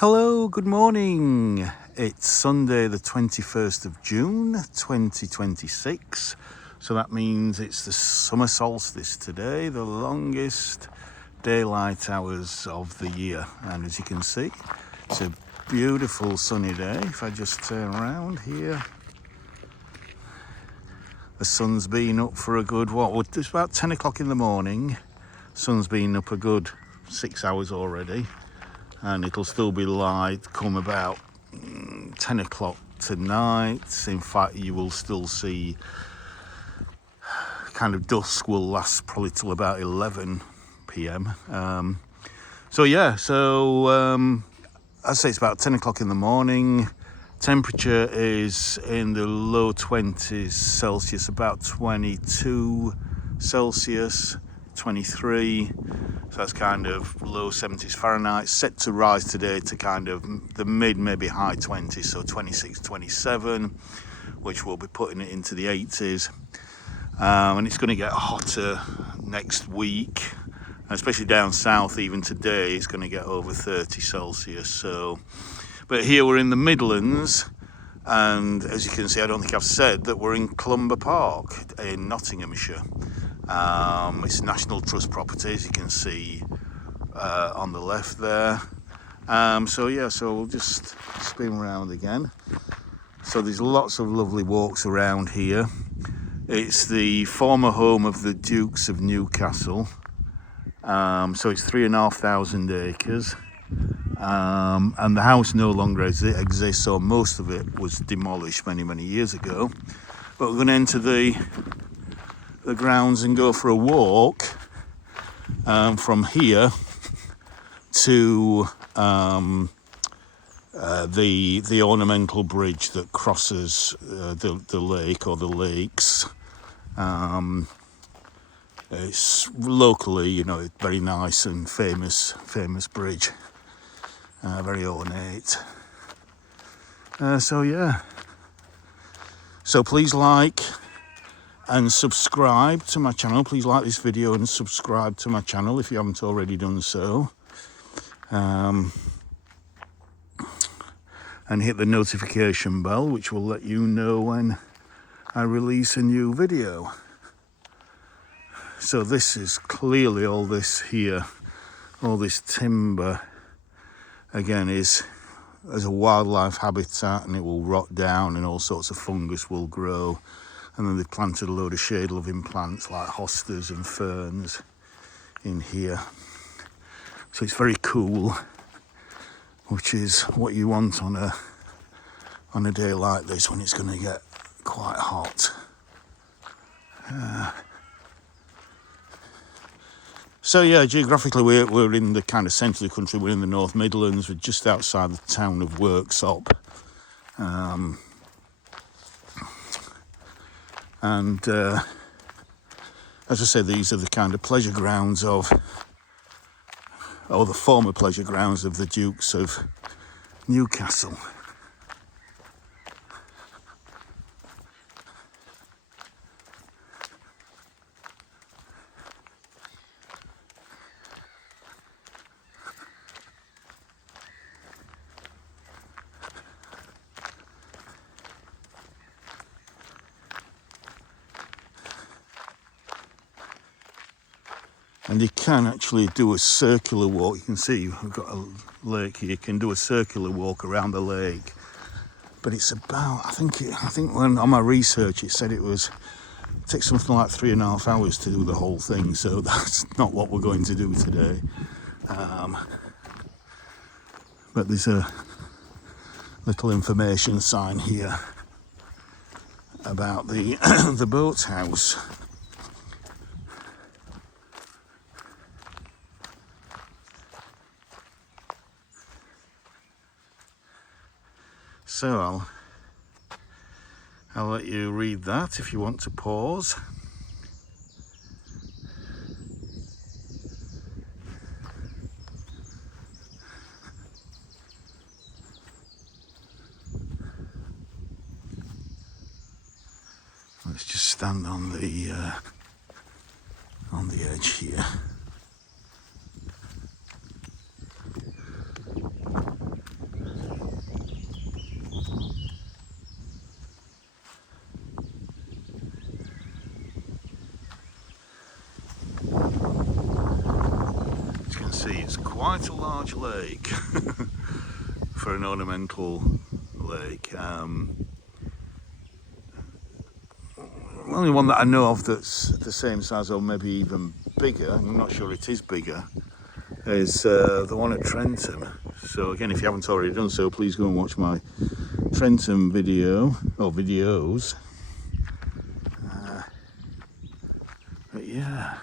Hello, good morning. It's Sunday the 21st of June 2026. So that means it's the summer solstice today, the longest daylight hours of the year. And as you can see, it's a beautiful sunny day. If I just turn around here, the sun's been up for a good, it's about 10 o'clock in the morning. Sun's been up a good 6 hours already. And it'll still be light come about 10 o'clock tonight. In fact, you will still see kind of dusk will last probably till about 11 p.m. I'd say it's about 10 o'clock in the morning. Temperature is in the low 20s Celsius, about 22 Celsius, 23. So that's kind of low 70s Fahrenheit, set to rise today to kind of the maybe high 20s, so 26, 27, which will be putting it into the 80s. And it's going to get hotter next week, especially down south. Even today, it's going to get over 30 Celsius. So, but here we're in the Midlands, and as you can see, I don't think I've said that we're in Clumber Park in Nottinghamshire. It's National Trust property, as you can see on the left there. So we'll just spin around again. So there's lots of lovely walks around here. It's the former home of the Dukes of Newcastle. So it's 3,500 acres. And the house no longer exists, so most of it was demolished many years ago. But we're going to enter the grounds and go for a walk from here to the ornamental bridge that crosses the lake or the lakes. It's locally, very nice and famous bridge, very ornate. So please like and subscribe to my channel. Please like this video and subscribe to my channel if you haven't already done so. And hit the notification bell, which will let you know when I release a new video. So this is clearly all this here, all this timber, again, is as a wildlife habitat, and it will rot down and all sorts of fungus will grow. And then they've planted a load of shade-loving plants like hostas and ferns in here. So it's very cool, which is what you want on a day like this when it's going to get quite hot. Geographically we're in the kind of centre of the country. We're in the North Midlands. We're just outside the town of Worksop. As I said, these are the kind of pleasure grounds the former pleasure grounds of the Dukes of Newcastle. And you can actually do a circular walk. You can see we've got a lake here. You can do a circular walk around the lake. But it's about, I think when on my research it said it takes something like 3.5 hours to do the whole thing. So that's not what we're going to do today. But there's a little information sign here about the the boathouse. So I'll let you read that if you want to pause. Let's just stand on the edge here. quite a large lake for an ornamental lake. Only one that I know of that's the same size or maybe even bigger, I'm not sure it is bigger, is the one at Trentham. So again, if you haven't already done so, please go and watch my Trentham video, or videos. But yeah.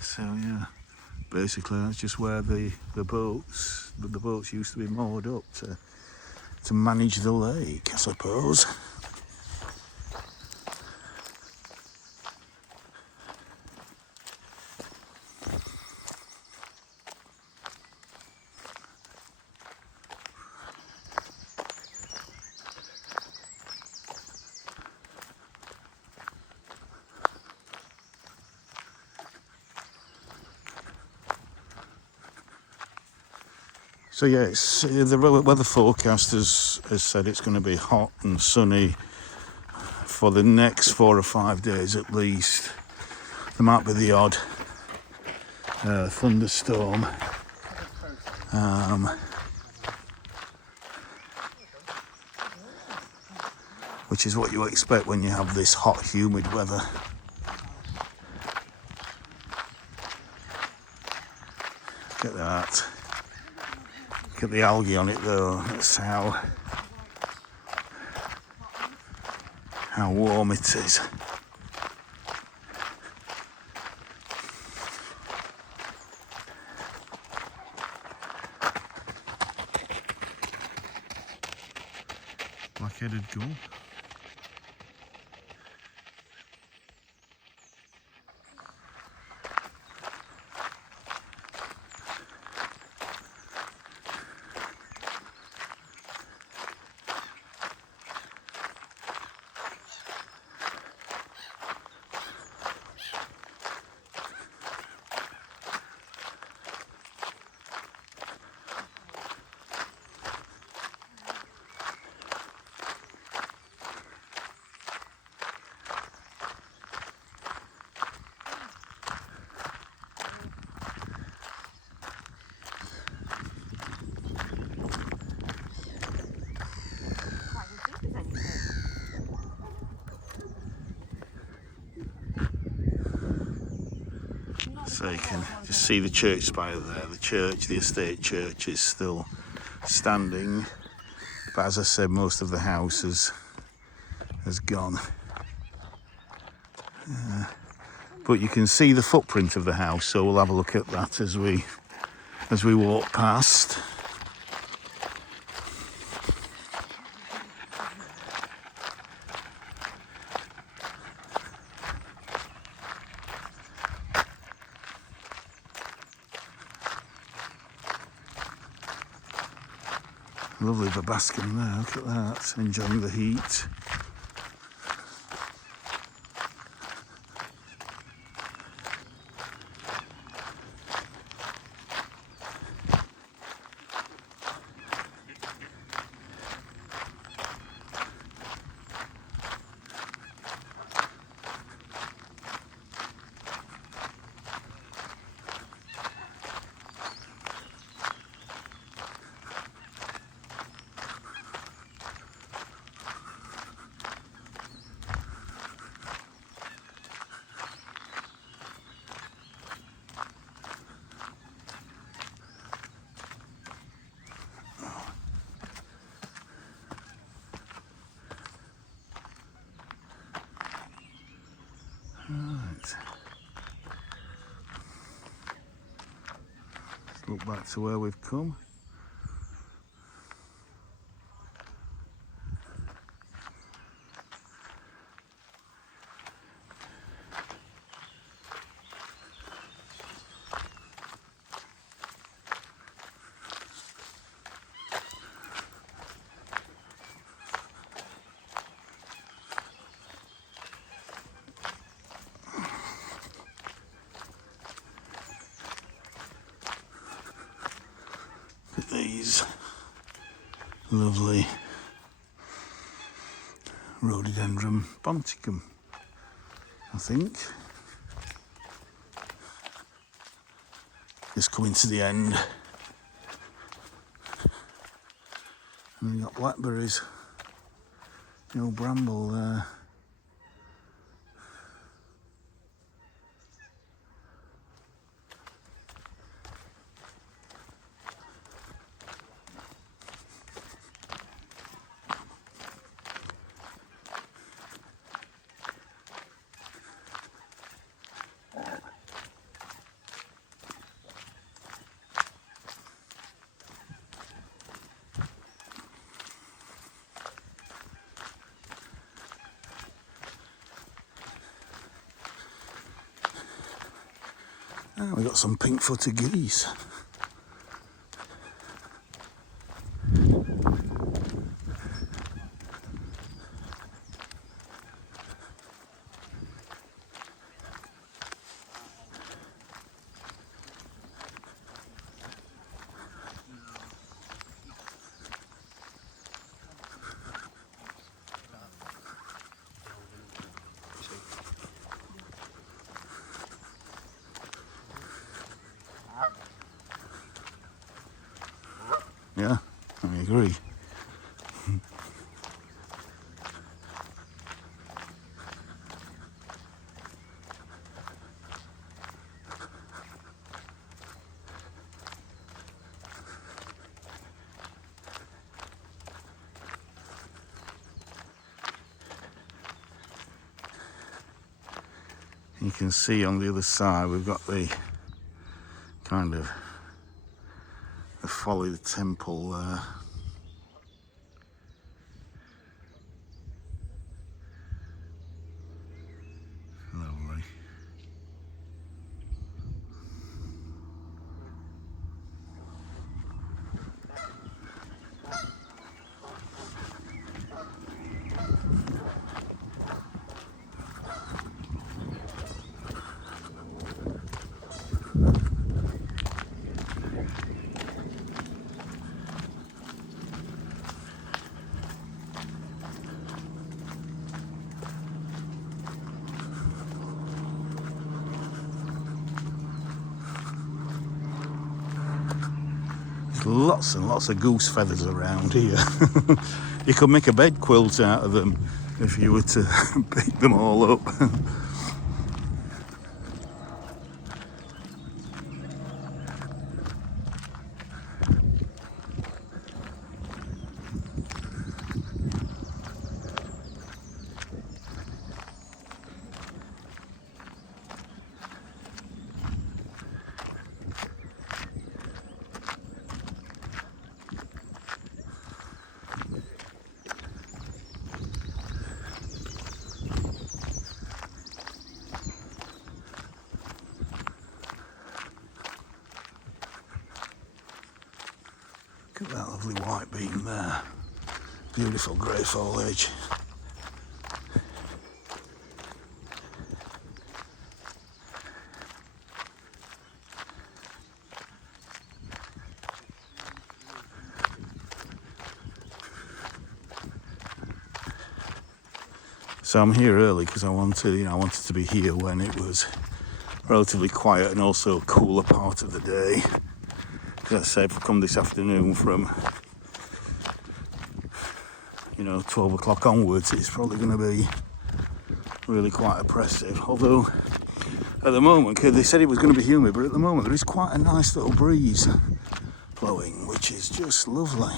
So yeah, basically that's just where the boats used to be moored up to manage the lake, I suppose. So yeah, the weather forecast has said it's going to be hot and sunny for the next 4 or 5 days at least. There might be the odd thunderstorm. Which is what you expect when you have this hot, humid weather. Look at that. Look at the algae on it though. That's how warm it is. Black-headed gull. So you can just see the church spire there. The estate church is still standing. But as I said, most of the house has gone. But you can see the footprint of the house, so we'll have a look at that as we walk past. Lovely verbascum there, look at that, enjoying the heat. Right. Let's look back to where we've come. Look at these lovely rhododendron ponticum. I think. Just coming to the end. And we've got blackberries. No bramble there. Oh, we've got some pink-footed geese. Yeah, I agree. You can see on the other side we've got the kind of the Folly the Temple there. Lovely. There's lots and lots of goose feathers around here. You could make a bed quilt out of them if you were to pick them all up. Look at that lovely white beam there. Beautiful grey foliage. So I'm here early because I wanted to be here when it was relatively quiet and also a cooler part of the day. As I said, I've come this afternoon from 12 o'clock onwards. It's probably going to be really quite oppressive. Although at the moment, they said it was going to be humid, but at the moment there is quite a nice little breeze blowing, which is just lovely.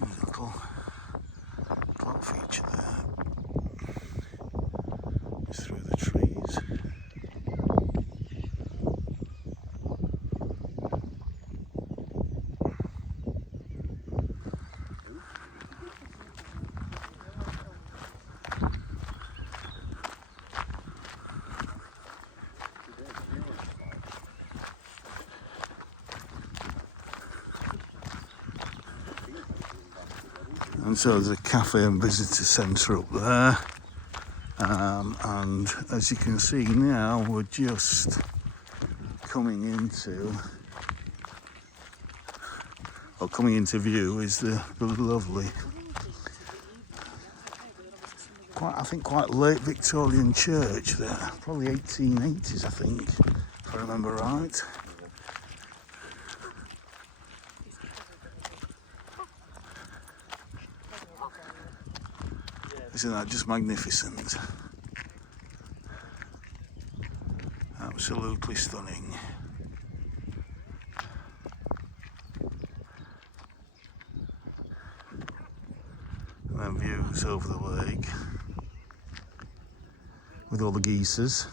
There's a little clock feature there. It's through the trees. And so there's a cafe and visitor centre up there, and as you can see now, we're just coming into view is the lovely I think quite late Victorian church there, probably 1880s, I think, if I remember right. Isn't that just magnificent? Absolutely stunning. And then views over the lake with all the geezers.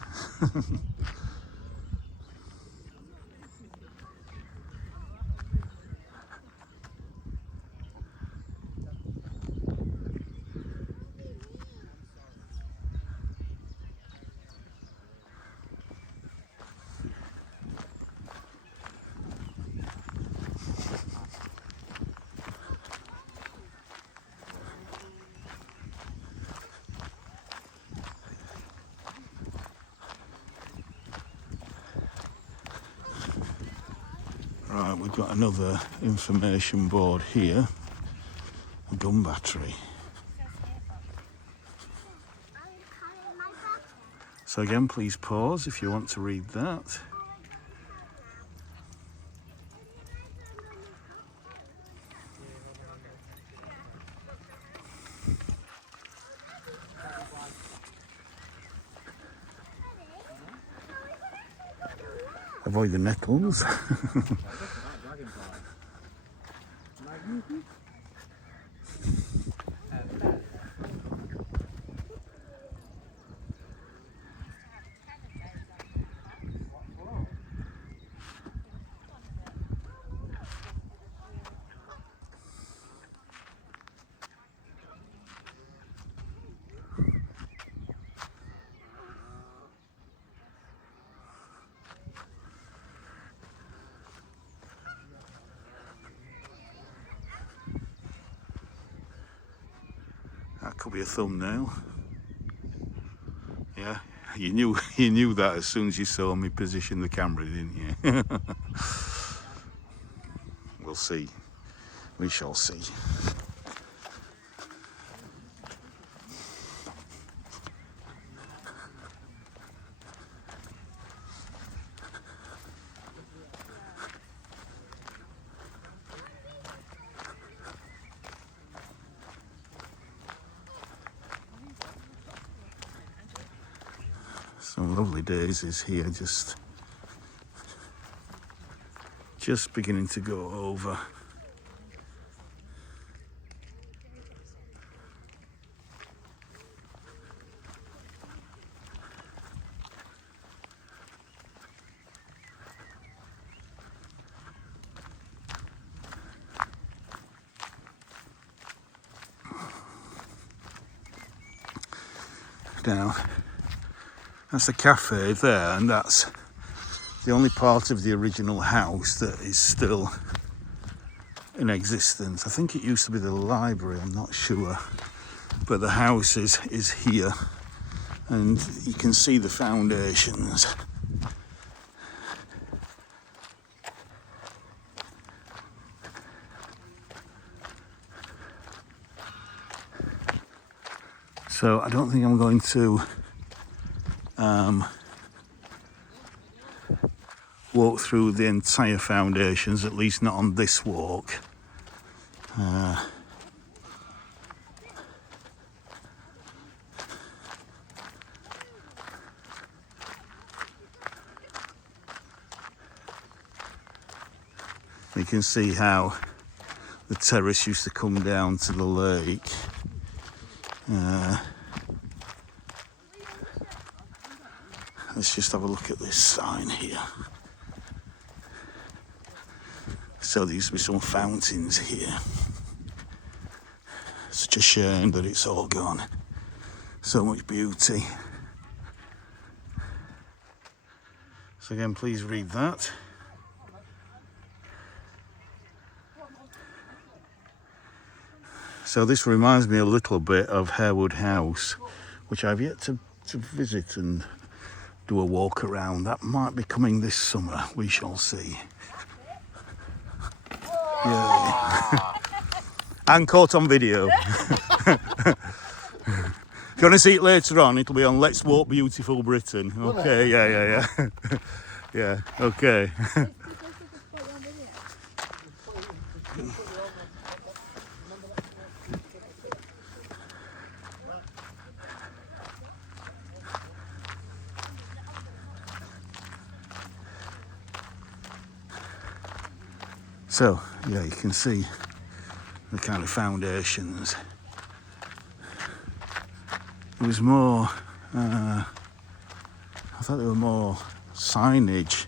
Right, we've got another information board here, a gun battery. So again, please pause if you want to read that. Avoid the nettles. That could be a thumbnail. Yeah, you knew that as soon as you saw me position the camera, didn't you? We'll see. We shall see. Some lovely daisies here, just beginning to go over. Now, that's the cafe there, and that's the only part of the original house that is still in existence. I think it used to be the library, I'm not sure, but the house is here, and you can see the foundations. So I don't think I'm going to walk through the entire foundations, at least not on this walk. You can see how the terrace used to come down to the lake. Let's just have a look at this sign here. So there used to be some fountains here. Such a shame that it's all gone. So much beauty. So again, please read that. So this reminds me a little bit of Harewood House, which I've yet to visit and do a walk around. That might be coming this summer, we shall see. Yeah. And caught on video. If you want to see it later on, it'll be on Let's Walk Beautiful Britain. Okay, yeah. Yeah, okay. So, yeah, you can see the kind of foundations. It was more, I thought there were more signage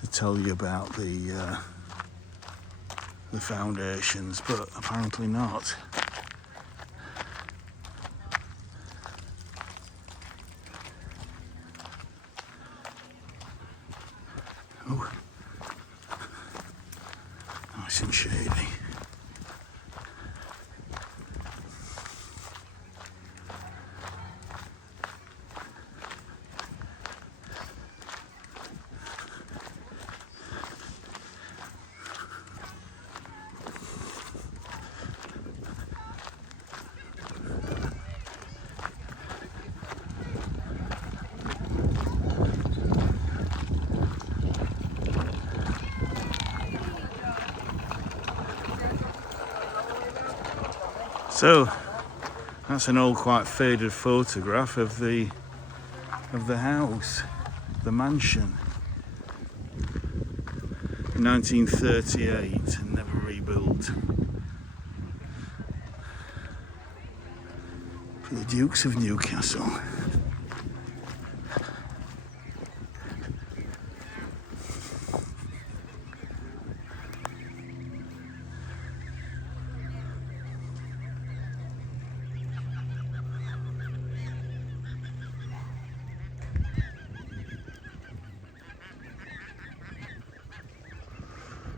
to tell you about the foundations, but apparently not. Oh, nice and shady. So that's an old, quite faded photograph of the house, the mansion, in 1938, and never rebuilt. For the Dukes of Newcastle.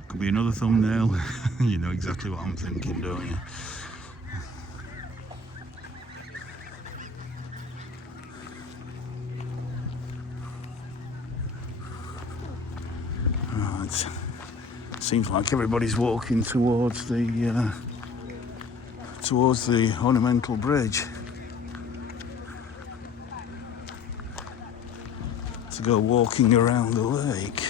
Could be another thumbnail. You know exactly what I'm thinking, don't you? Right. Seems like everybody's walking towards the ornamental bridge to go walking around the lake.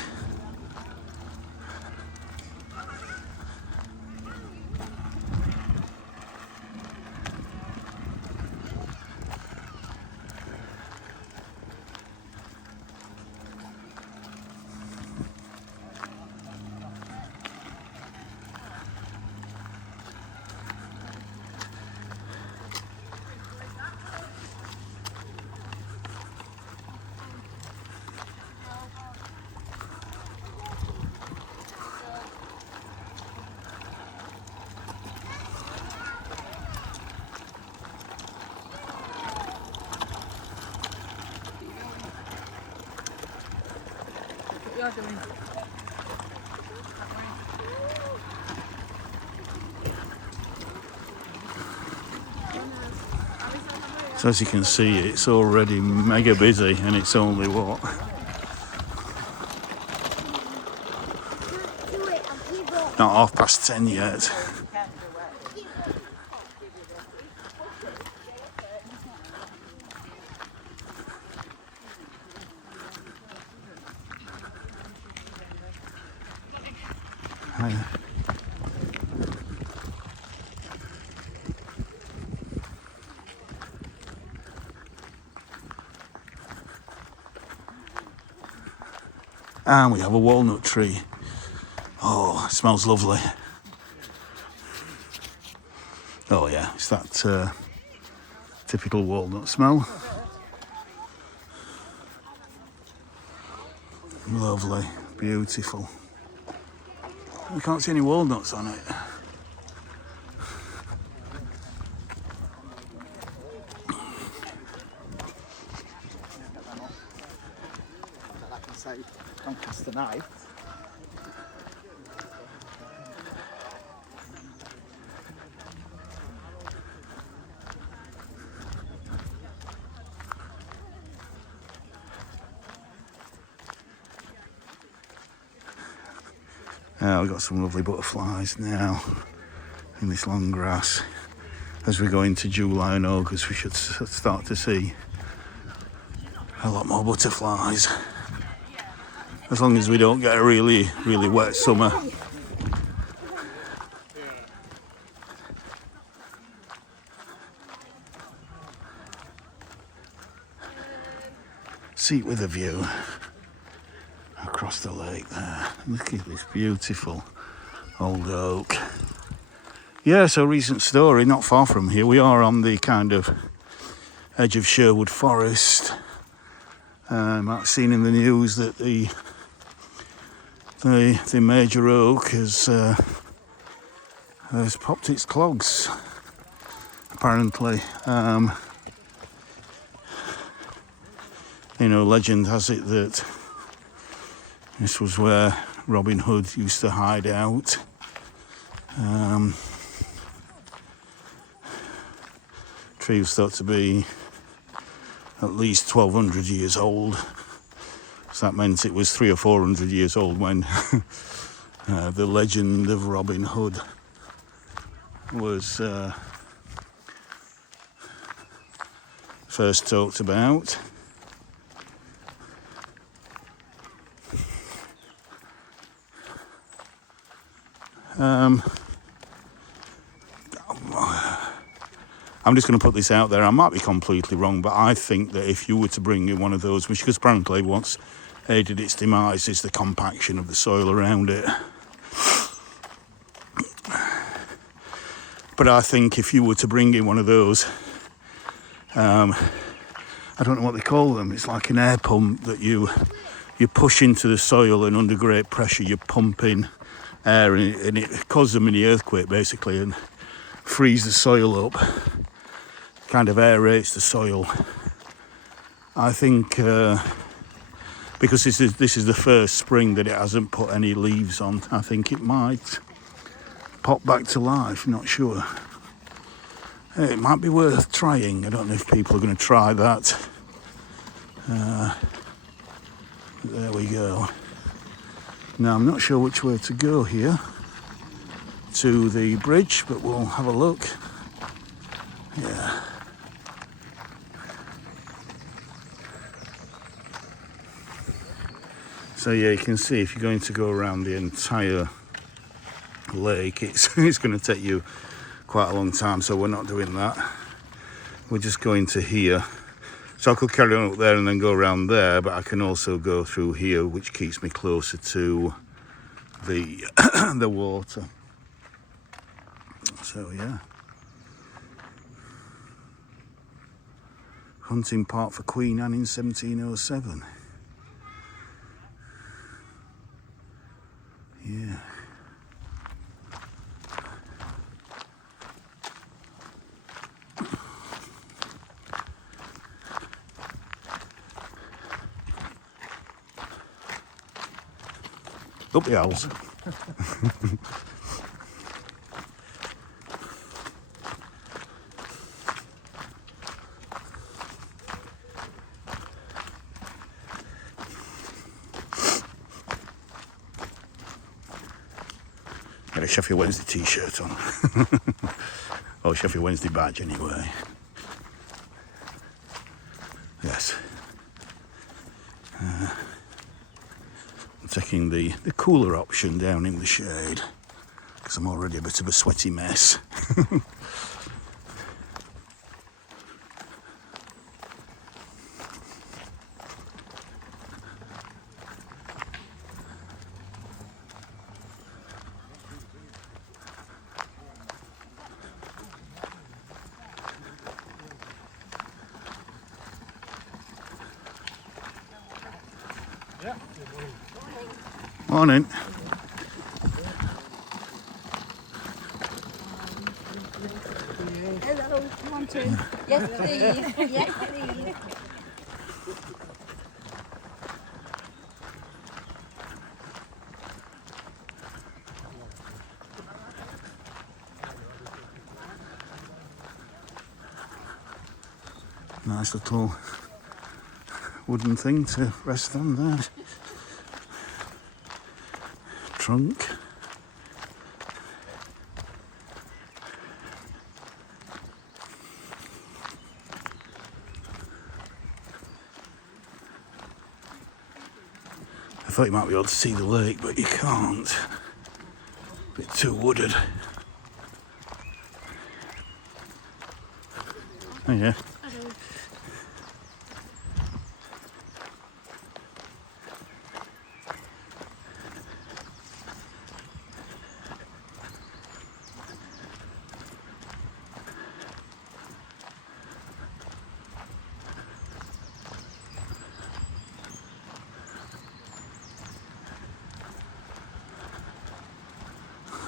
So as you can see, it's already mega busy, and it's only what? Not 10:30 yet. And we have a walnut tree. Oh, it smells lovely. Oh yeah, it's that typical walnut smell. Lovely, beautiful. I can't see any walnuts on it. Doncaster knife. We've got some lovely butterflies now in this long grass. as we go into July and August, we should start to see a lot more butterflies. As long as we don't get a really, really wet summer. Seat with a view across the lake there. Look at this beautiful old oak. Yeah, so recent story, not far from here. We are on the kind of edge of Sherwood Forest. I've seen in the news that the major oak has popped its clogs, apparently. You know, legend has it that this was where Robin Hood used to hide out. Tree was thought to be at least 1,200 years old. So that meant it was 300 or 400 years old when the legend of Robin Hood was first talked about. I'm just going to put this out there. I might be completely wrong, but I think that if you were to bring in one of those, which because apparently what's aided its demise is the compaction of the soil around it. But I think if you were to bring in one of those, I don't know what they call them. It's like an air pump that you push into the soil, and under great pressure you're pumping air, and it causes a mini earthquake basically and frees the soil up, kind of aerates the soil. I think because this is the first spring that it hasn't put any leaves on, I think it might pop back to life. Not sure. It might be worth trying. I don't know if people are going to try that. There we go. Now I'm not sure which way to go here to the bridge, but we'll have a look. Yeah. So yeah, you can see if you're going to go around the entire lake, it's going to take you quite a long time, so we're not doing that. We're just going to here. So I could carry on up there and then go around there, but I can also go through here, which keeps me closer to the the water. So yeah. Hunting park for Queen Anne in 1707. Yeah. Up the owls. Got a Sheffield Wednesday t-shirt on. Or Sheffield Wednesday badge anyway. Yes. I'm taking the cooler option down in the shade because I'm already a bit of a sweaty mess. Morning. Hello, come on to. Yes, please. Yes, please. Nice little wooden thing to rest on there. Trunk. thought you might be able to see the lake, but you can't. A bit too wooded. Oh yeah.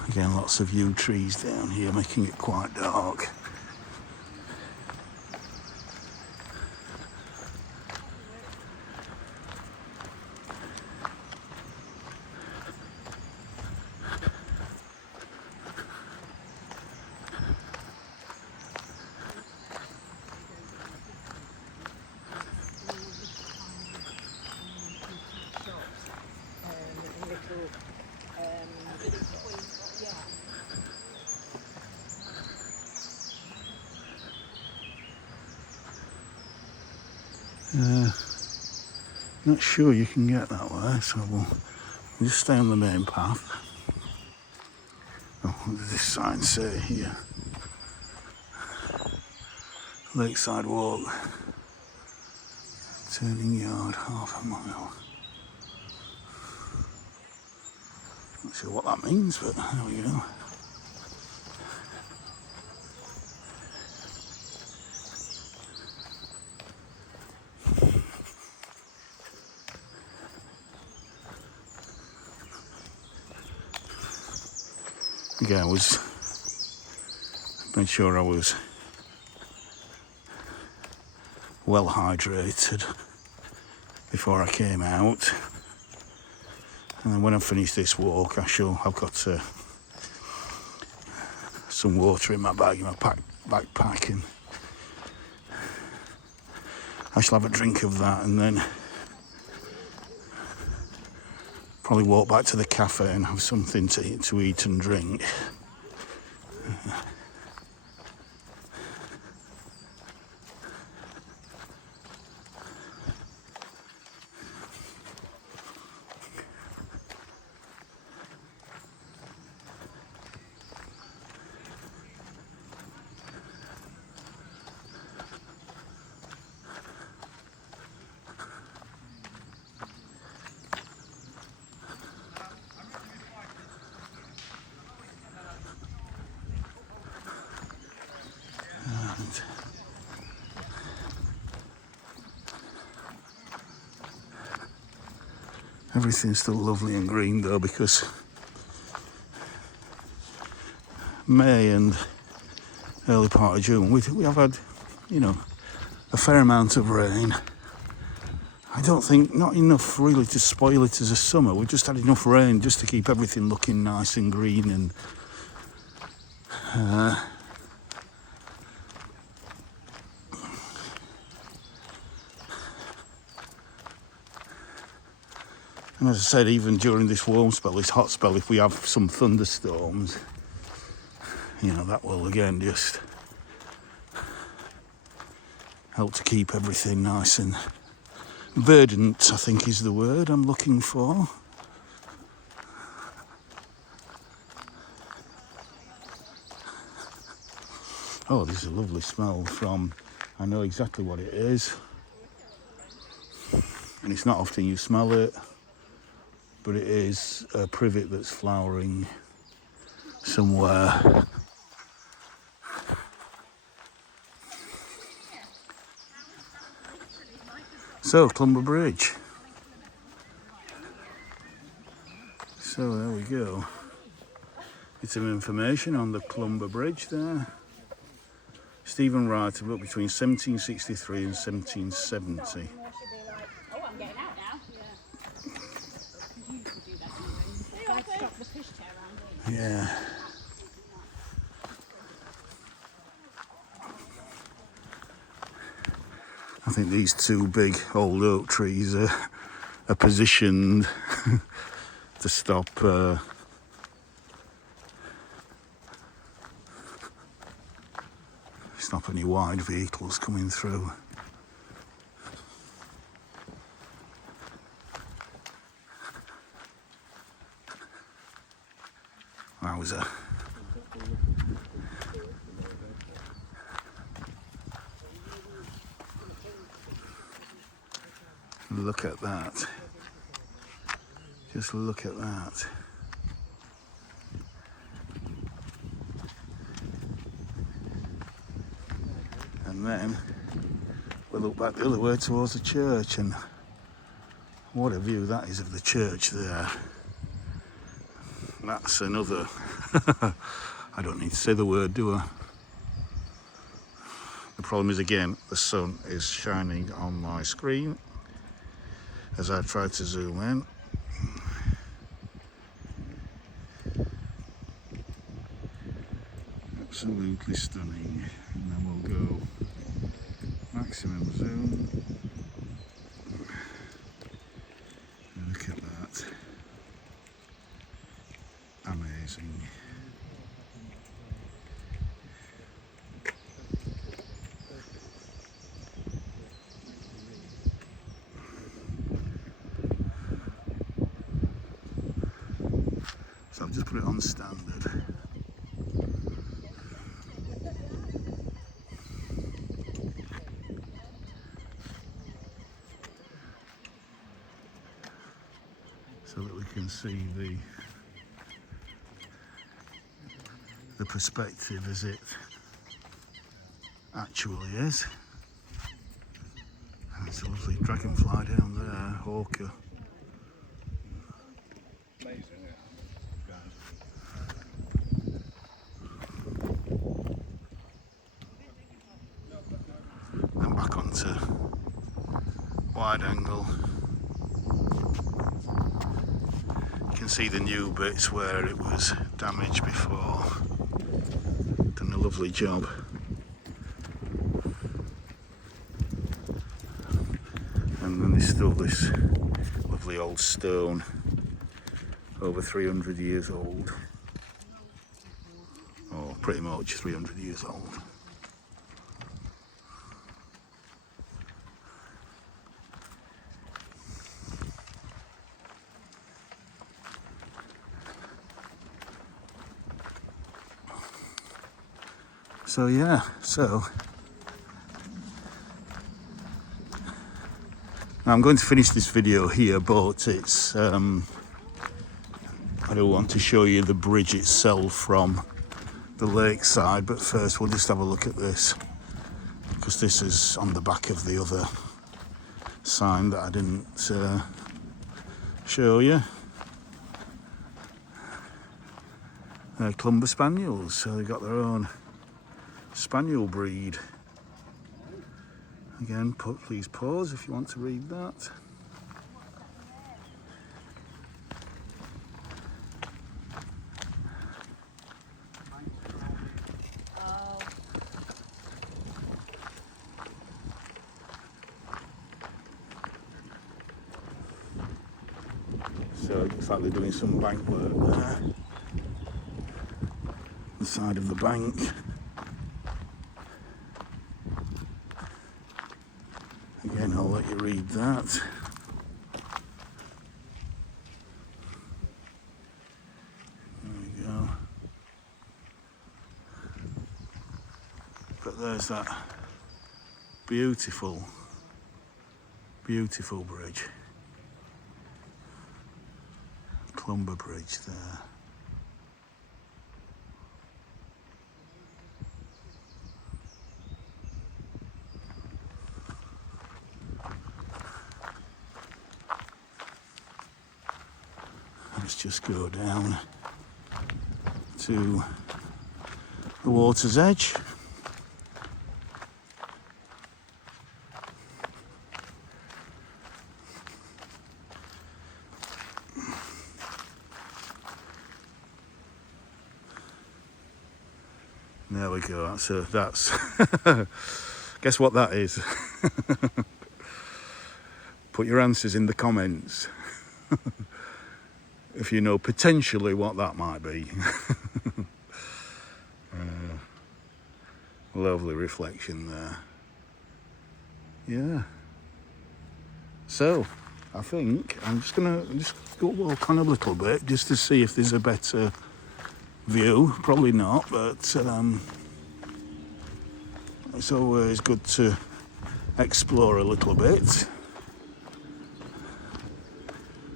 Again, lots of yew trees down here, making it quite dark. Not sure you can get that way, so we'll just stay on the main path. Oh, what does this sign say here? Lakeside walk, turning yard, half a mile. Not sure what that means, but there we go. Again, I was made sure I was well hydrated before I came out, and then when I finish this walk, I've got some water in my bag, in my backpack, and I shall have a drink of that, and then probably walk back to the cafe and have something to eat and drink. Everything's still lovely and green though, because May and early part of June we have had, a fair amount of rain. I don't think, not enough really to spoil it as a summer. We've just had enough rain just to keep everything looking nice and green, and and as I said, even during this warm spell, this hot spell, if we have some thunderstorms, that will again just help to keep everything nice and verdant, I think is the word I'm looking for. Oh, there's a lovely smell from, I know exactly what it is. And it's not often you smell it, but it is a privet that's flowering somewhere. So, Clumber Bridge. So there we go. Get some information on the Clumber Bridge there. Stephen Wright, about between 1763 and 1770. Yeah. I think these two big old oak trees are positioned to stop any wide vehicles coming through. Wowzer. Look at that. Just look at that. And then we'll look back the other way towards the church, and what a view that is of the church there. That's another, I don't need to say the word, do I? The problem is, again, the sun is shining on my screen as I try to zoom in. Absolutely stunning. And then we'll go maximum zoom. Look at that. Amazing. So I've just put it on standard. So that we can see the perspective as it actually is. There's a lovely dragonfly down there, hawker. Then back onto wide angle. You can see the new bits where it was damaged before. Done a lovely job. And then there's still this lovely old stone, over 300 years old. Or pretty much 300 years old. So yeah, now I'm going to finish this video here, but it's I don't want to show you the bridge itself from the lakeside, but first we'll just have a look at this, because this is on the back of the other sign that I didn't show you. Clumber Spaniels, so they've got their own Spaniel breed. Again, please pause if you want to read that. So it looks like they're doing some bank work there. The side of the bank. Again, I'll let you read that. There we go. But there's that beautiful, beautiful bridge. Clumber Bridge there. Let's just go down to the water's edge. There we go. So that's guess what that is. Put your answers in the comments. If you know potentially what that might be. Lovely reflection there. Yeah. So I think I'm just gonna walk on a little bit just to see if there's a better view, probably not, but it's always good to explore a little bit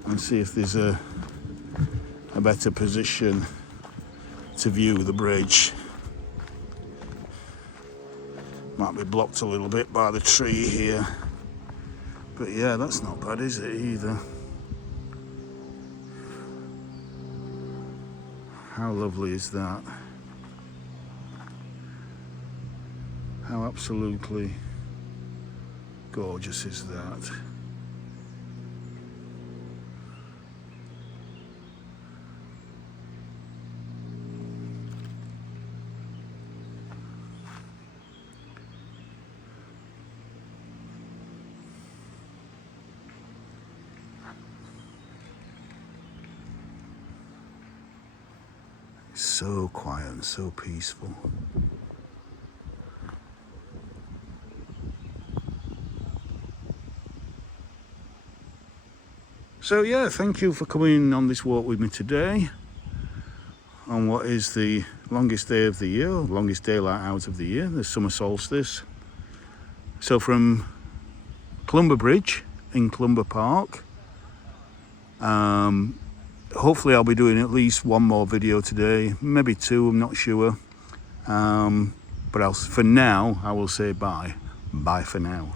and see if there's a better position to view the bridge. Might be blocked a little bit by the tree here, but yeah, that's not bad, is it, either? How lovely is that? How absolutely gorgeous is that? So quiet and so peaceful. So yeah, thank you for coming on this walk with me today on what is the longest day of the year, longest daylight out of the year, the summer solstice. So from Clumber Bridge in Clumber Park, hopefully I'll be doing at least one more video today, maybe two, I'm not sure. But for now, I will say bye. Bye for now.